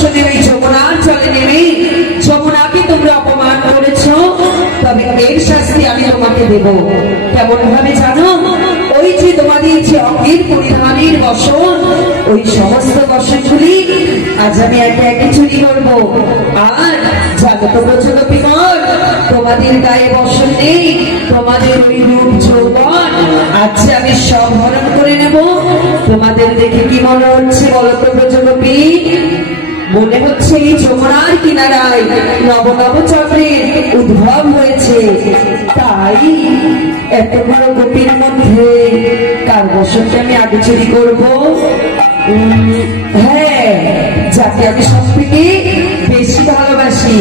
বসনে ওই যমুনার জলে নেমে যমুনাকে তোমরা অপমান করেছ, তবে এর শাস্তি আমি তোমাকে দেব। কেমন ভাবে জানো? ওই যে তোমাদের যে অঙ্গের পরিধানের বসন, ওই সমস্ত বসনগুলি আজ আমি একে একে চুরি করবো। আর জানো তো প্রচন্ড বিমল, তোমাদের গায়ে বসন নেই, তোমাদের ওই রূপ যৌবন আজ আমি সব হরণ করে নেব। তোমাদের দেখে কি মনে হচ্ছে বলো তো প্রজনপি? মনে হচ্ছে এই যমুনার কিনারায় নব নব চক্রের উদ্ভব হয়েছে। তাই এতগুলো গোপীর মধ্যে কার বসনকে আমি আগে চুরি করবো? হ্যাঁ, যাকে আমি সব থেকে বেশি ভালোবাসি,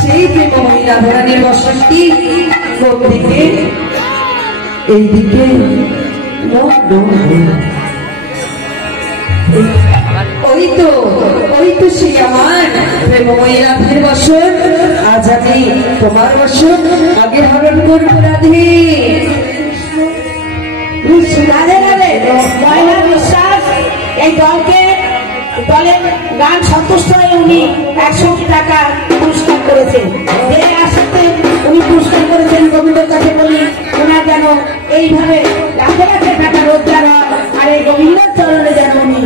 সেই প্রেমময়ী রাধারানীর বসনটি কোন দিকে? এইদিকে। ওই তো সেই আমার প্রেমময়ী রাধার বসন। আজ আমি তোমার বসন আগে হরণ করবো। রাধে রাধে রাধে। ময়না বিশ্বাস এই দলের গান সন্তুষ্ট হয়ে উনি 100 টাকা পুরস্কার করেছেন। যে আশাতে উনি পুরস্কার করেছেন, গোবিন্দর কাছে বলি ওনার যেন এইভাবে লাখে লাখে টাকা রোজগার হয়, আর এই গোবিন্দর চরণে যেন উনি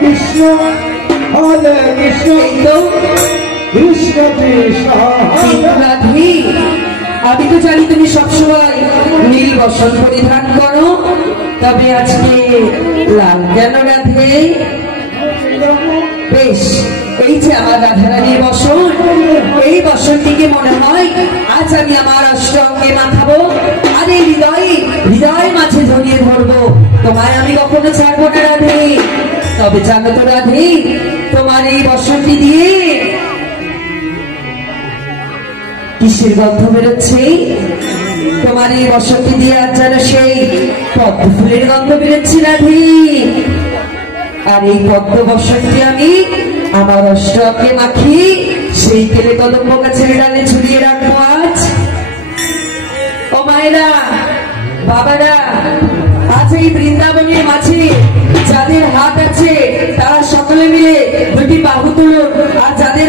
কৃষ্ণ হরে কৃষ্ণ কৃষ্ণ কৃষ্ণ। রাধে, আমি তো জানি তুমি সবসময় নীল বসন পরিধান করো, তবে আজকে লাল কেন রাধে? বেশ, এই যে আমার রাধারানীর বসন, এই বসনটিকে মনে হয় আজ আমি আমার অষ্টঅঙ্গে মাখাবো, আর এই হৃদয় মাঝে জড়িয়ে ধরবো। তোমায় আমি কখনো ছাড়বো না রাধে। তবে জানো তো রাধে, তোমার এই বসনটি দিয়ে কিসের গন্ধ বেরোচ্ছে? তোমার এই বসনটি দিয়ে আজ যেন সেই পদ্ম ফুলের গন্ধ বেরোচ্ছে রাধে। আর এই পদ্ম বসনটি আমি আমার অষ্টকে মাখি সেই তেলে কদম্ব গাছের ডালে ঝুলিয়ে রাখবো আজ। ও মায়েরা, বাবারা, আজ এই বৃন্দাবনের মাঝে যাদের হাত আছে তারা সকলে মিলে দুটি বাহু তুলুন, আর যাদের